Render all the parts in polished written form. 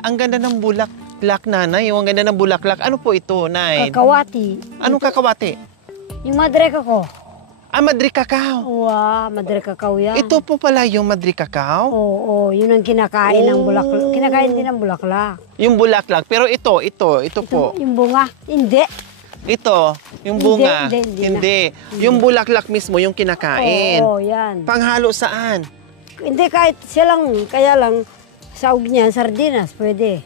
ang ganda ng bulaklak, nanay. Ang ganda ng bulaklak. Ano po ito, nay? Kakawati. Anong kakawati? Yung madre ko. Madre cacao. Wow, madre cacao yan. Ito po pala yung madre cacao? Oo, yun ang kinakain ng bulaklak. Kinakain din ng bulaklak. Yung bulaklak. Pero ito po. Yung bunga, hindi. Ito, yung bunga. Hindi. Yung bulaklak mismo, yung kinakain. Oo, yan. Panghalo saan? Hindi, kahit siya lang, kaya lang, saog niya, sardinas, pwede.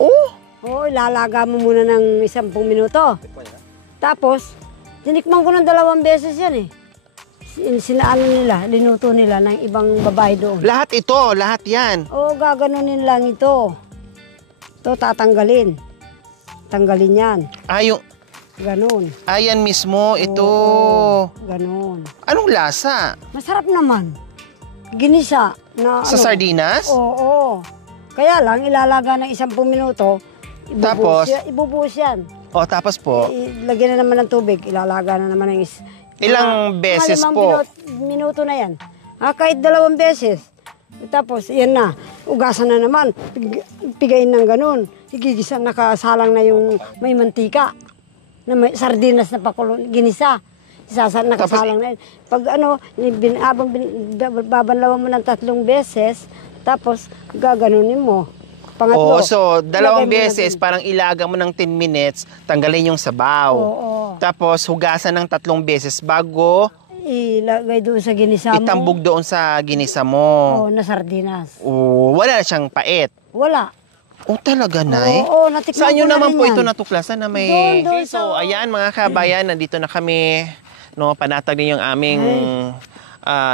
Oh! Oo, ilalaga mo muna ng 10 minuto. Tapos, tinikman ko ng 2 beses yan eh. Linuto nila ng ibang babae doon. Lahat yan. Oo, gaganunin lang ito. Ito, tatanggalin. Tanggalin yan. Yung... Ganon. Ayan mismo, ito. Oo, ganon. Anong lasa? Masarap naman. Ginisa. Na, Sa sardinas? Oo. Kaya lang, ilalaga ng 10 minuto. Ibubuhos yan. Tapos po? Lagyan na naman ng tubig. Ilalaga na naman ng ilang beses po? Minuto na yan. Kahit 2 beses. Tapos, yan na. Ugasan na naman. Pigain ng ganun. Gigisa, nakasalang na yung may mantika. Na may sardinas na pakulong. Ginisa. Nakasalang na yun. Pag babanlawan mo ng 3 beses, tapos gaganunin mo. Pangatlo. So 2 beses, parang ilaga mo ng 10 minutes, tanggalin yung sabaw. Tapos hugasan ng 3 beses bago ilagay doon sa ginisa mo. Itambog doon sa ginisa mo. Na sardinas. Wala na siyang pait. Wala. Talaga, nay? Oo, natikman Saan nyo ko na naman rin po yan. ito natuklasan na may... Doon So, ayan mga kabayan, nandito na kami. Panatag din yung aming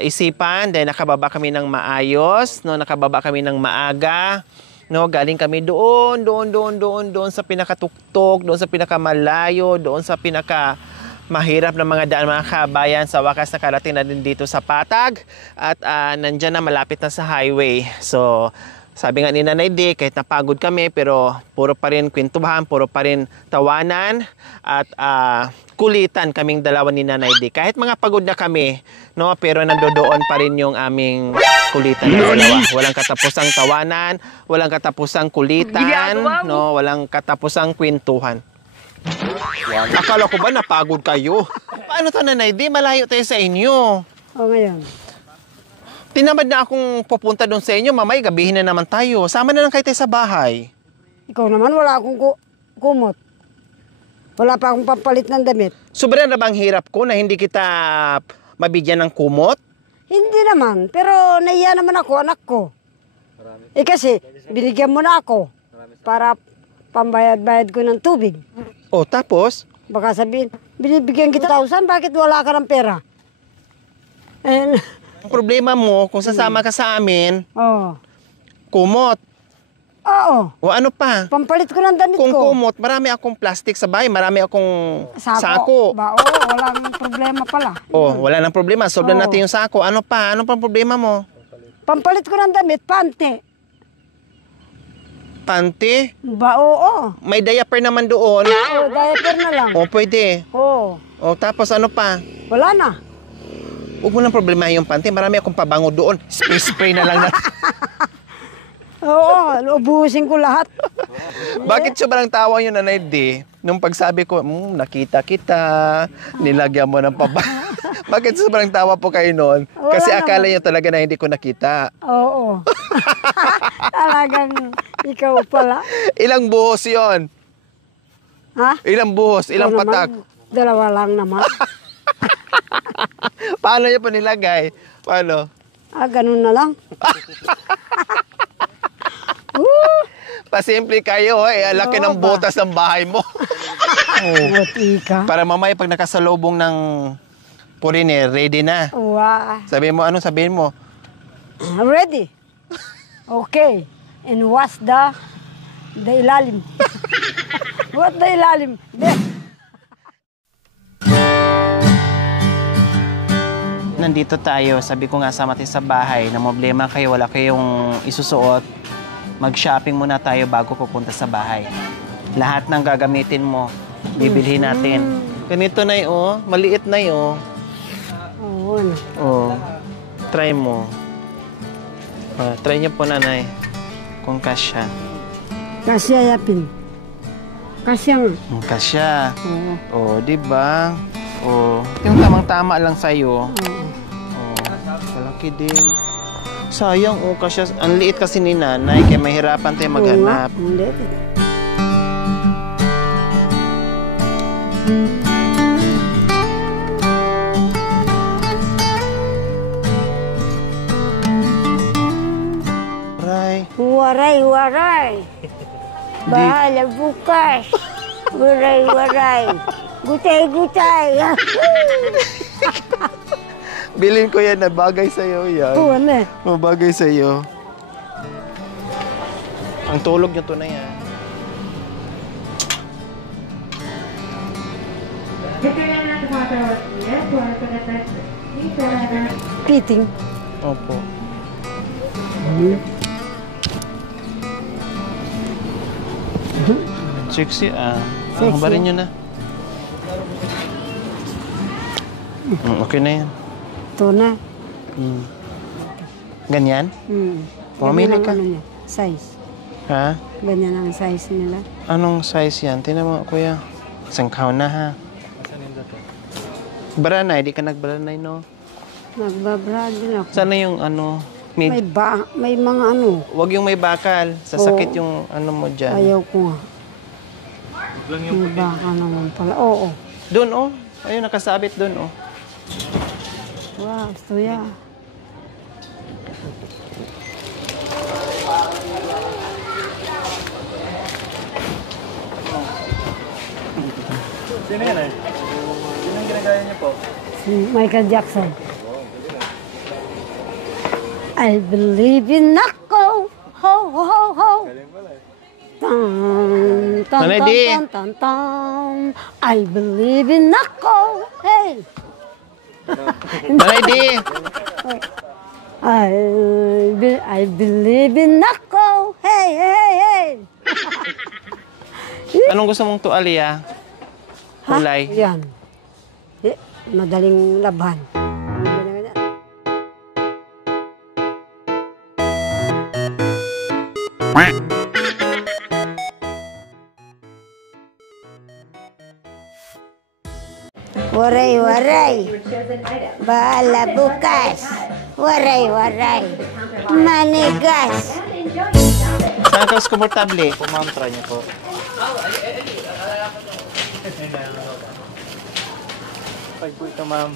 isipan. Dahil nakababa kami ng maayos. Nakababa kami ng maaga. Galing kami doon sa pinakatuktok, doon sa pinakamalayo, doon sa mahirap na mga daan, mga kabayan. Sa wakas nakarating na din dito sa Patag. At nandyan na, malapit na sa highway. So, sabi nga ni Nanay D, kahit napagod kami, pero puro pa rin kwentuhan, puro pa rin tawanan, at kulitan kaming dalawa ni Nanay D. Kahit mga pagod na kami, pero nandoon pa rin yung aming kulitan na dalawa. Walang katapusang tawanan, walang katapusang kulitan, walang katapusang kwentuhan. Akala ko ba napagod kayo? Paano to, Nanay D? Malayo tayo sa inyo. Ngayon. Tinamad na akong pupunta doon sa inyo. Mamay, gabihin na naman tayo. Sama na lang kayo tayo sa bahay. Ikaw naman, wala akong kumot. Wala pa akong pampalit ng damit. Sobrang na bang hirap ko na hindi kita mabigyan ng kumot? Hindi naman. Pero naiya naman ako, anak ko. Kasi, binigyan mo na ako para pambayad-bayad ko ng tubig. Tapos? Baka sabihin, binibigyan kita 1,000, bakit wala ka ng pera? Ang problema mo, kung sasama ka sa amin, kumot. Oo. O ano pa? Pampalit ko ng damit Kung ko. kumot, marami akong plastic sa bahay, marami akong sako. Wala nang problema pala. Wala nang problema. Solve na natin yung sako. Ano pa? Ano pang problema mo? Pampalit ko ng damit, panty. Panty? Oo. May diaper naman doon. Diaper na lang. Pwede. Tapos ano pa? Wala na. Huwag mo nang problema yung panty. Marami akong pabango doon. Spray na lang na. Ubusin ko lahat. Bakit sobrang tawa yung Nanay D? Nung pagsabi ko, nakita kita, nilagyan mo ng pabango. Bakit sobrang tawa po kayo noon? Kasi akala niyo talaga na hindi ko nakita. Oo. Talagang ikaw pala. Ilang buhos yon? Ilang buhos? Ilang patak? 2 lang naman. Paano niyo pa nilagay? Paano? Ganun na lang. Pasimple kayo, laki ng butas ng bahay mo. Para mamaya pag nakasalubong ng purine, ready na. Sabihin mo, sabihin mo? Ready. Okay. And what's the ilalim? What the ilalim? Nandito tayo, sabi ko nga sa mati sa bahay, na problema kayo, wala kayong isusuot. Mag-shopping muna tayo bago pupunta sa bahay. Lahat ng gagamitin mo, bibilhin natin. Ganito na maliit na Oo. Try mo. Try niyo po, Nanay. Kung kasya. Kasya yapin. Kasya nga. Kasya. Oo. Oh, di ba? Oh, yung tamang-tama lang sa'yo. Oo. Oh, malaki din. Sayang, oh, kasya. Ang liit kasi ni nanay, kaya mahirapan tayo maghanap. Oo, hindi. Ray, Waray. Bahala bukas. Waray. Gutay. bilhin ko yan na bagay sa'yo yan. Oo, ano eh. Mabagay sa'yo. Ang tulog niyo to na yan. Piting. Opo. Sexy ah. Sexy. Habarin nyo na. Okay na yan. Ito na. Ganyan? Pumamili Ganyan ang ka. ano niya, size. Ha? Ganyan ang size nila. Anong size yan? Tingnan mo, kuya. Sangkaw na ha. Baranay, di ka nagbaranay, no? Nagbabra din ako. Sana yung ano, May mga ano. wag yung may bakal. Sasakit yung ano mo dyan. Ayaw ko nga. May baka naman pala. Oo. Doon, oh. Ayun, nakasabit doon, oh. Wow, gusto yan. Sino yan eh? Sino yung ginagaya niyo po? Si Michael Jackson. I believe in ako. Ho, ho, ho. Galing pala eh. Nanay Di. I believe in ako. Hey. Nanay Di! I believe in ako. Hey. Anong gusto mong tuwalya? Kulay? Yan. Madaling laban. Waray. Bahala bukas. Waray. Manigas. Saan ka mas komportable? Po ma'am, try niyo po. Five po ito ma'am.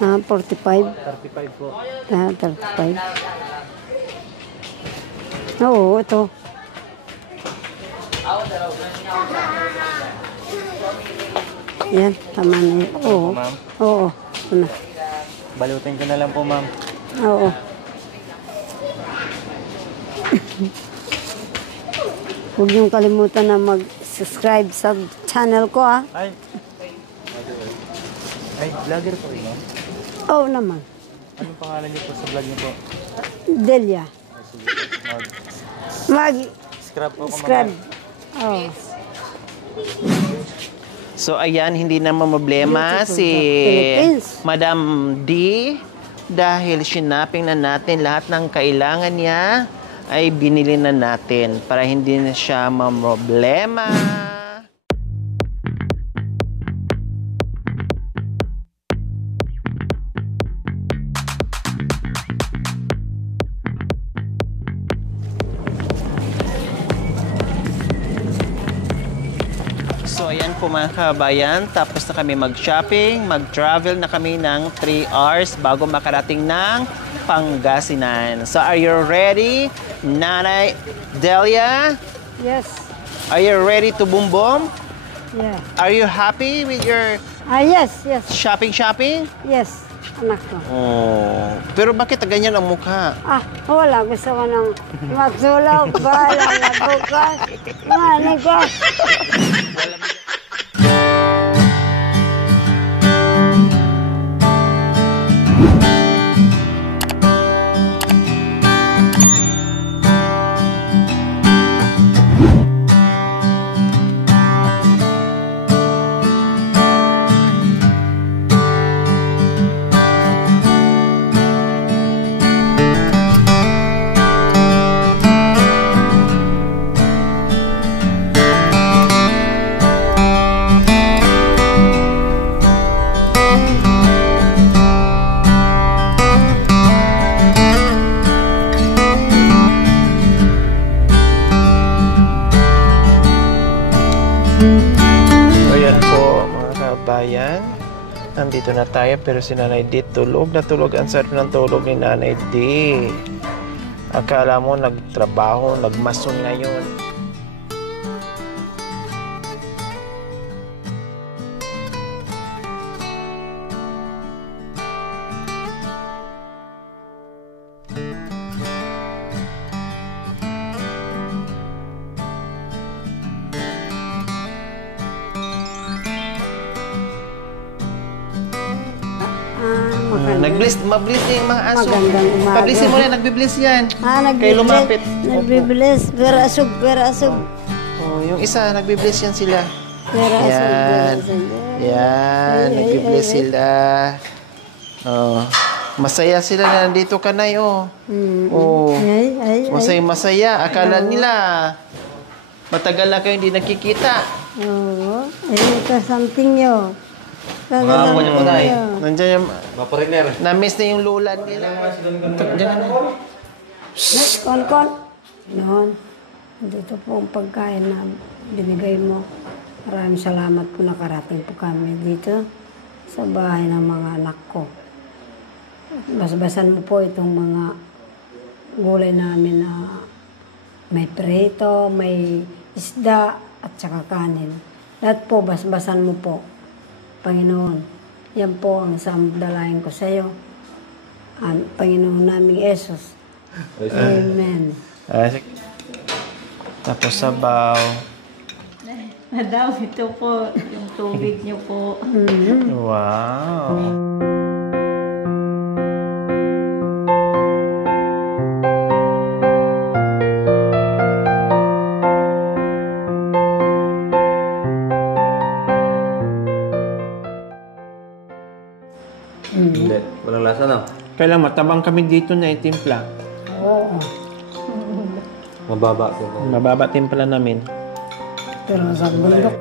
45. 35 po. 35. Oo, ito. Yan, tama na yun. Oo. Ma'am, Oo. Ito na. balutin ko na lang po ma'am. Oo. Huwag niyong kalimutan na mag-subscribe sa channel ko, ah. Ay, vlogger po rin ma'am. Oo naman. Anong pangalan niyo po sa vlog niyo po? Delia. Scrap po ko Mag-subscribe. ma'am. Oo. So ayan, hindi naman problema Beautiful si Philippines. Madam D dahil shinaping na natin lahat ng kailangan niya ay binili na natin para hindi na siya mamroblema. So ayan po mga kabayan, tapos na kami mag-shopping, mag-travel na kami ng 3 hours bago makarating ng Pangasinan. So are you ready, Nanay Delia? Yes. Are you ready to boom boom? Yeah. Are you happy with your Yes. shopping? Yes. Anak ko. Oh, pero bakit ganyan ang mukha? Wala. Gusto ko nang magsulog. Bahala na bukas. Manigas. Ayan. Nandito na tayo pero si Nanay D tulog na tulog. Ang sarap ng tulog ni Nanay D. Akala mo nagtrabaho, nagmason ngayon. Mabilis niya yung mga aso. Magandang umaga. Pabilisin mo na, nagbibilis yan. Kayo Nagbibilis. lumapit. Nagbibilis. Berasog, berasog. Oh, yung isa, nagbibilis yan sila. Berasog, Yan. berasog. Yan, nagbibilis sila. Oh, masaya sila na nandito ka na, oh. Oh, masaya. Akala nila, matagal na kayo hindi nakikita. Oo. Ito something nyo. Mga niyo po tayo. Nandiyan yung, Mapariner. na-miss na yung lula nila. Diyan na. Kon. Noon. Dito po ang pagkain na binigay mo. Maraming salamat po nakarating po kami dito sa bahay ng mga anak ko. Basbasan mo po itong mga gulay namin na may prito, may isda at saka kanin. Lahat po basbasan mo po. Panginoon, yan po ang samdalayan ko sa iyo. Ang Panginoon naming Jesus. Amen. Tapos sabaw. Madam, ito po, yung tubig niyo po. Wow. Hindi. Walang lasa na. Kailan matabang kami dito na itimpla. Oo. Mababa po. Mababa timpla namin. Pero sa bundok.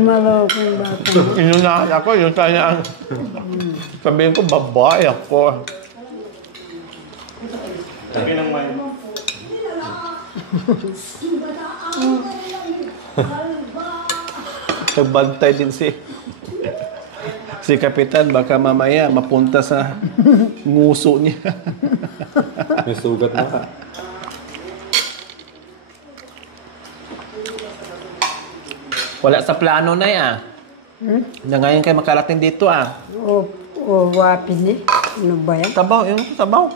Malokong bata. Inunahan ako, yung kanya ang... Sabihin ko, babae ako. Sabi ng man. Nagbantay din si Kapitan, baka mamaya mapunta sa nguso niya. May sugat na. Wala sa plano na yan. Na ngayon kayo makarating dito O wapin eh. Ano ba yan? Tabaw, yung tabaw.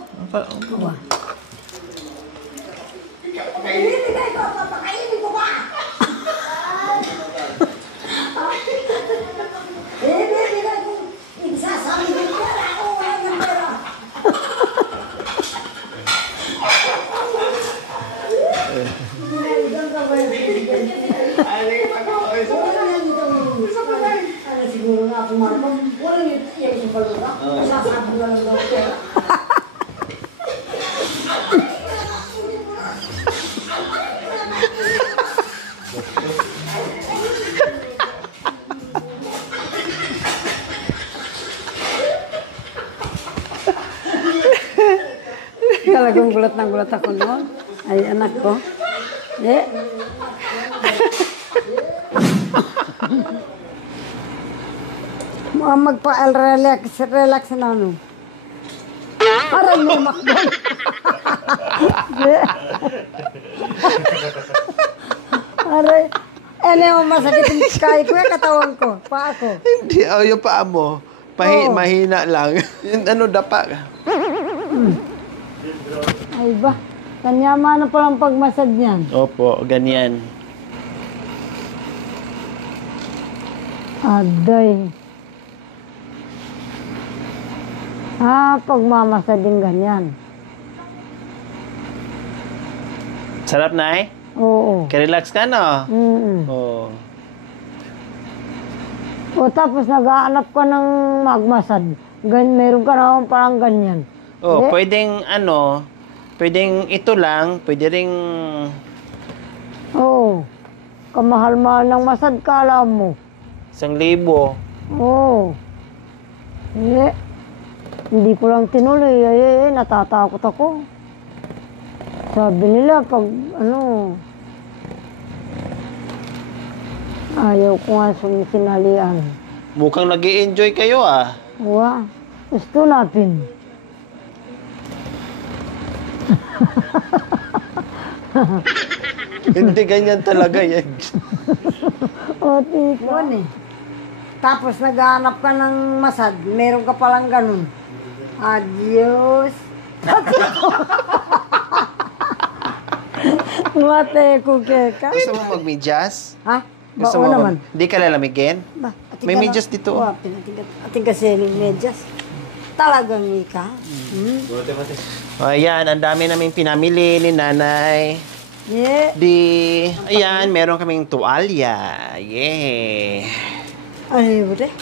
Siguro nga ako marunong. Walang yung pagluka. Sasabi ko lang daw pera. Talagang gulat na gulat ako noon. Ay, anak ko. Magpa-relax na ano. Aray mo, makbal. Aray. Yung masakit yung kaya ko, katawan ko, paa ko. Hindi, yung paa mo. Mahina lang. Yung ano, dapa ka. Ay ba? Kanyama na palang pagmasad niyan. Opo, ganyan. Aday. Pagmamasad din ganyan. Sarap na eh? Oo. Relax ka, no? Oo. O tapos nag-aanap ka ng magmasad. Meron ka naman parang ganyan. Oh, pwedeng pwedeng ito lang, pwede ring... Oo. Kamahal-mahal ng masad, kala mo. 1,000. Oo. Hindi ko lang tinuloy. Natatakot ako. Sabi nila, pag ayaw ko nga sinalian. Mukhang nag-i-enjoy kayo ah. Gusto natin. Hindi ganyan talaga yan. Yun eh. Tapos naghahanap ka ng masad, meron ka palang ganun. Adios. Mate, kukeka. Gusto mo mag-medyas? Ha? Gusto Bao mo naman. Di ka lalamigin? Ating May ka medyas na- dito. Ating kasi may medyas. Talagang ika. O, ayan, ang dami namin pinamili ni nanay. Yeah. Ayan, meron kaming tuwalya. Yeah. Ano yun eh?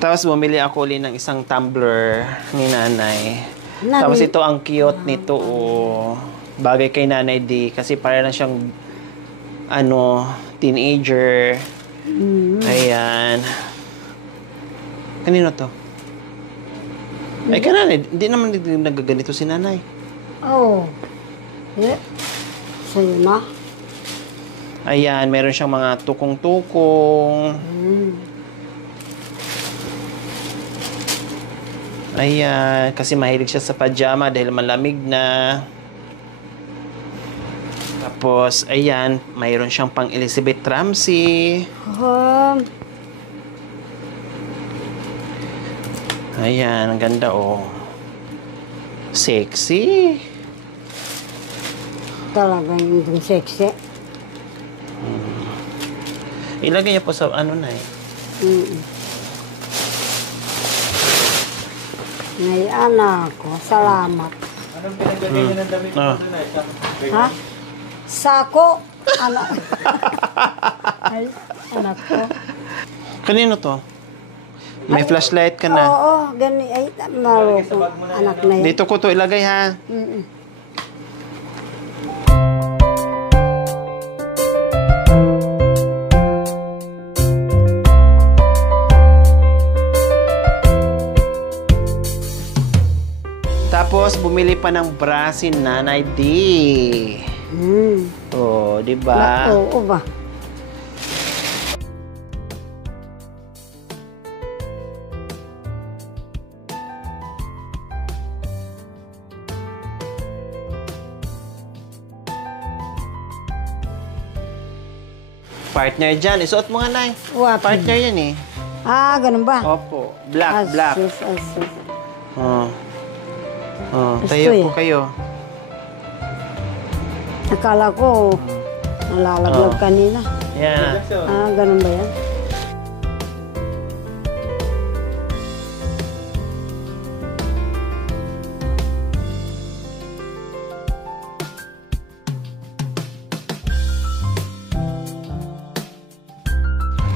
Tapos bumili ako ulit ng isang tumbler ni nanay. Nanay. Tapos ito ang cute nito. Oh. Bagay kay nanay di. Kasi para na siyang teenager. Ayan. Kanino to? Ay, kananay. Hindi naman nagaganito si nanay. Oo. Yeah. Sa'yo na. Ayan, meron siyang mga tukong-tukong. Ayan, kasi mahilig siya sa pajama dahil malamig na. Tapos, ayan, mayroon siyang pang Elizabeth Ramsey. Ayan, ang ganda oh. Sexy. Talagang yung sexy. Ilagay niya po sa na eh. Ngay anak ko, salamat. Anong pinaglagay niyo ng damit Ah. Ha? Sako. Anak. Ay, anak ko. Kanino to? May flashlight ka na. Oo, gani. Ay, maro ko. Anak na yun. Dito ko to ilagay ha. Tapos bumili pa ng bra si Nanay D. Oh, di ba? Oo ba? Partner dyan. Isuot mo nga, Nay. What? Partner yan eh. Ganun ba? Opo. Black, black. Asus. Oh. Oh, Gusto tayo eh. po kayo. Akala ko, nalalaglag Oh. kanina. Yan. Ganun ba yan?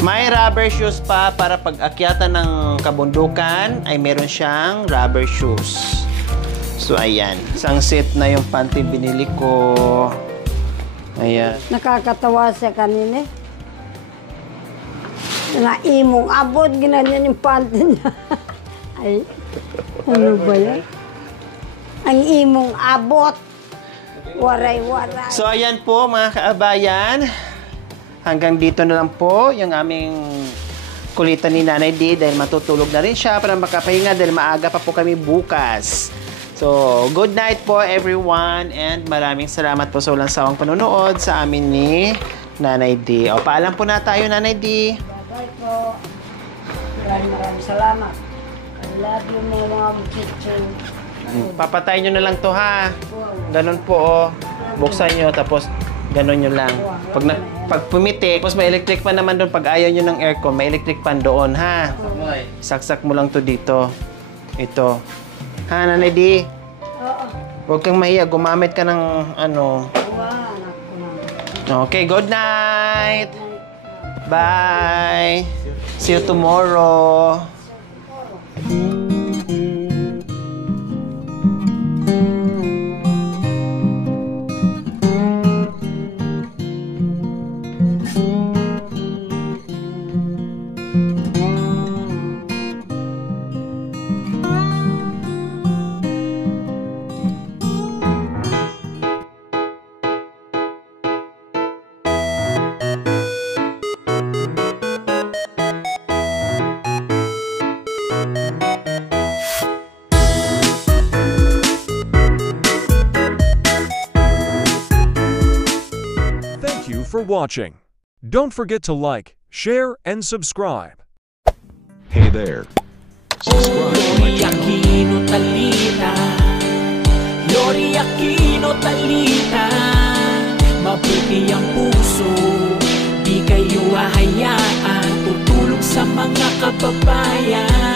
May rubber shoes pa para pag akyatan ng kabundukan ay meron siyang rubber shoes. So, ayan. Isang set na yung panty binili ko. Ayan. Nakakatawa siya kanina. Naimong abot, ginanyan yung panty niya. Ay, ano ba yan? Ang imong abot. Waray-waray. So, ayan po mga kaabayan. Hanggang dito na lang po yung aming kulitan ni Nanay D dahil matutulog na rin siya para makapahinga dahil maaga pa po kami bukas. So, good night po everyone and maraming salamat po sa walang sawang panonood sa amin ni Nanay D. O, paalam po na tayo, Nanay D. Bye po. Maraming salamat. I love you mga kitchen. Papatay nyo na lang to ha. Ganon po oh. Buksan nyo tapos ganon nyo lang. Pag pumitik, tapos may electric pan naman doon. Pag ayaw nyo ng aircon, may electric pan doon ha. Saksak mo lang to dito. Ito. Ha, Nanay D? Oo. Huwag kang mahiya. Gumamit ka ng ano. Anak ko na. Okay, good night. Bye. See you tomorrow. watching. Don't forget to like, share, and subscribe. Hey there. Subscribe to my channel. Aquino Talita, Lori Aquino Talita, mabuti ang puso, di kayo hahayaan, tutulong sa mga kababayan.